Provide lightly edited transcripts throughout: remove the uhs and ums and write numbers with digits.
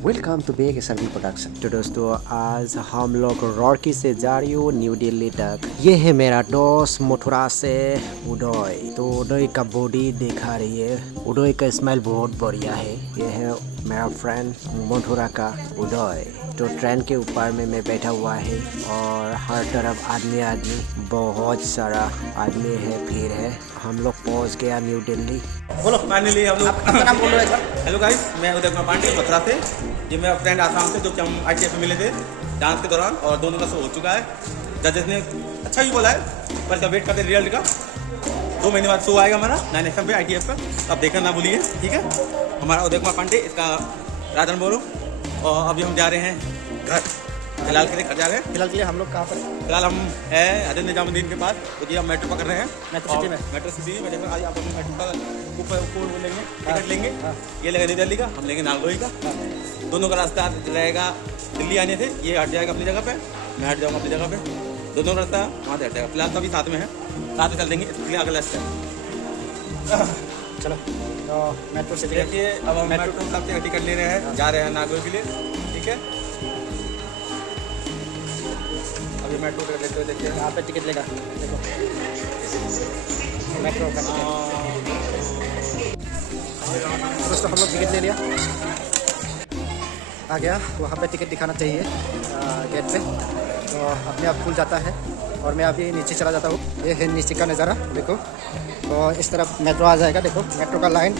Welcome to Baig service production. तो दोस्तों आज हम लोग रॉर्की से जा रही हूँ न्यू दिल्ली तक। ये है मेरा दोस्त मथुरा से उदय। तो उदय का बॉडी दिखा रही है। उदय का स्माइल बहुत बढ़िया है। ये है मेरा फ्रेंड मथुरा का उदय। तो ट्रेन के ऊपर में मैं बैठा हुआ है और हर तरफ आदमी बहुत सारा आदमी है, भीड़ है। हम लोग पहुँच गया न्यू दिल्ली। बोलो फाइनली हम लोग आपका नाम बोल रहे हैं। हेलो गाइस, मैं उदय कुमार पांडे मथुरा से। ये मेरा फ्रेंड आसाम से, जो कि हम ITF में मिले थे डांस के दौरान, और दोनों का शो हो चुका है। जजेस ने अच्छा भी बोला है, पर इसका वेट करते रिजल्ट का। 2 महीने बाद शो आएगा हमारा 9 FM पे ITF का, तो आप देखना ना भूलिए, ठीक है। हमारा उदय कुमार पांडे, इसका राजन बोलो। और अभी हम जा रहे हैं घर, फिलहाल के लिए घर जा रहे हैं। फिलहाल के लिए हम लोग कहाँ पर? फिलहाल हम है हजरत निजामुद्दीन के पास, क्योंकि हम मेट्रो पकड़ रहे हैं। मेट्रो सिटी में आज आप अपने मेट्रो का ऊपर लेंगे, टिकट लेंगे। ये लेगा न्यू दिल्ली का, हम लेंगे नागलोई का। दोनों का रास्ता रहेगा दिल्ली आने से। ये हट जाएगा अपनी जगह पे, मैं हट जाऊँगा अपनी जगह पे। दोनों का रास्ता वहाँ से हट जाएगा। फिलहाल तो अभी साथ में है, साथ में चल देंगे, इसलिए अगला स्टेप। चलो तो मेट्रो सिटी देखिए, अब हम मेट्रो क्लब से टिकट ले रहे हैं, जा रहे हैं नागलोई के लिए, ठीक है। अभी मेट्रो टिकट लेते हुए देखिए यहाँ पे टिकट लेगा, देखो मेट्रो का दोस्तों हम लोग टिकट ले लिया, आ गया। वहाँ पे टिकट दिखाना चाहिए गेट पे, तो अपने आप खुल जाता है। और मैं अभी नीचे चला जाता हूँ। ये है नीचे का नज़ारा, देखो। तो इस तरफ मेट्रो आ जाएगा, देखो मेट्रो का लाइन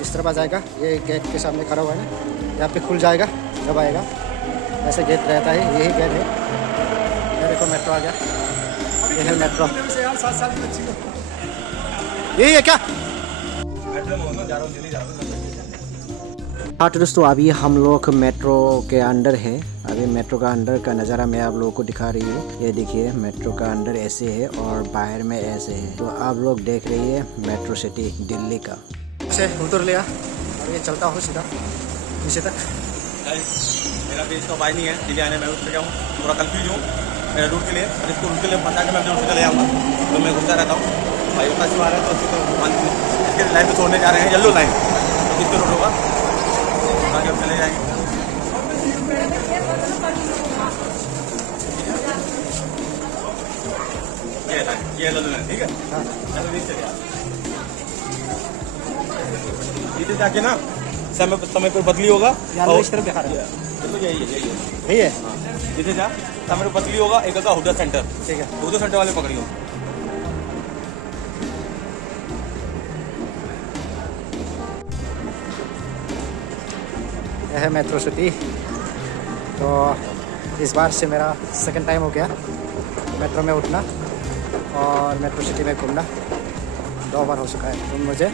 इस तरफ आ जाएगा। ये गेट के सामने खड़ा हुआ है ना, यहाँ पे खुल जाएगा जब आएगा। ऐसे गेट रहता है, यही गेट है। ये देखो मेट्रो आ गया, ये है मेट्रो। यही है क्या? हाँ तो दोस्तों अभी हम लोग मेट्रो के अंदर है। अभी मेट्रो का अंदर का नज़ारा मैं आप लोगों को दिखा रही हूँ। ये देखिए मेट्रो का अंदर ऐसे है और बाहर में ऐसे है। तो आप लोग देख रही है मेट्रो सिटी दिल्ली का। से उतर लिया और ये चलता हूँ सीधा नीचे तक। मेरा भी इसका नहीं है, दिल्ली आने में उस पर जाऊँ, थोड़ा कन्फ्यूज हूँ मेरे रूट के लिए। इसको रूट के लिए पता है कि मैं अपने रूट से चले जाऊँगा, तो मैं घूमता रहता हूँ। भाई का आ रहा है, तो इसके लाइन में छोड़ने जा रहे हैं, येलो लाइन। तो कितने रूट होगा, आगे हम चले जाएंगे। ये येलो लाइन, ठीक है। इधर जाके ना समय पर बदली होगा, और इस तरफ दिखा रहा है, तो यही है। जिसे जा समय पर बदली होगा, एक का हुडा सेंटर, ठीक है। हुडा सेंटर वाले पकड़ियो। यह है मेट्रो सिटी। तो इस बार से मेरा सेकंड टाइम हो गया मेट्रो में उठना और मेट्रो सिटी में घूमना। 2 बार हो चुका है। तो मुझे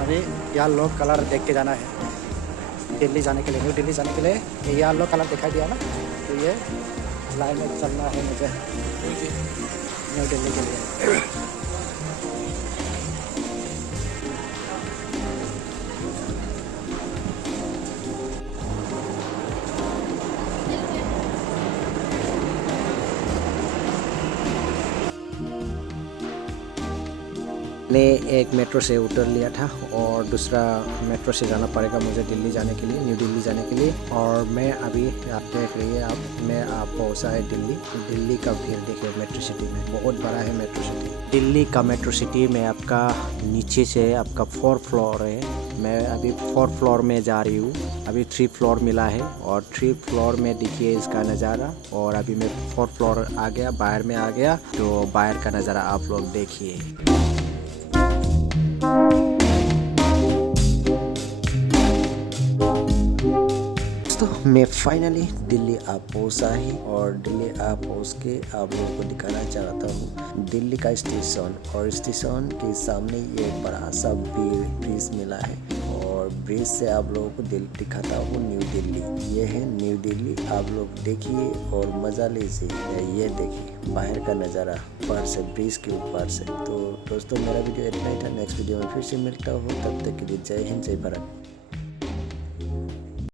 अभी येलो कलर देख के जाना है दिल्ली जाने के लिए, न्यू दिल्ली जाने के लिए। ये येलो कलर दिखाई दिया ना, तो ये लाइन में चलना है मुझे न्यू दिल्ली के लिए। मैंने एक मेट्रो से उतर लिया था और दूसरा मेट्रो से जाना पड़ेगा मुझे दिल्ली जाने के लिए, न्यू दिल्ली जाने के लिए। और मैं अभी आप देख रही है मैं आप पहुँचा है दिल्ली। दिल्ली का भीड़ देखिए मेट्रो सिटी में, बहुत बड़ा है मेट्रो सिटी। दिल्ली का मेट्रो सिटी में आपका नीचे से आपका 4 फ्लोर है। मैं अभी 4 फ्लोर में जा रही हूँ। अभी 3 फ्लोर मिला है और 3 फ्लोर में देखिए इसका नज़ारा। और अभी मैं 4 फ्लोर आ गया, बाहर में आ गया। तो बाहर का नज़ारा आप लोग देखिए। तो मैं फाइनली दिल्ली आ पहुँचा ही और दिल्ली आ पहुँच के आप लोगों को दिखाना चाहता हूँ दिल्ली का स्टेशन। और स्टेशन के सामने ये बड़ा सा ब्रिज मिला है और ब्रिज से आप लोगों को दिखाता हूँ न्यू दिल्ली। ये है न्यू दिल्ली, आप लोग देखिए और मज़ा लीजिए। ये देखिए बाहर का नज़ारा ऊपर से, ब्रिज के ऊपर से। तो दोस्तों मेरा वीडियो इतना ही था। नेक्स्ट वीडियो में फिर से मिलता हूँ, तब तक के लिए जय हिंद, जय भारत।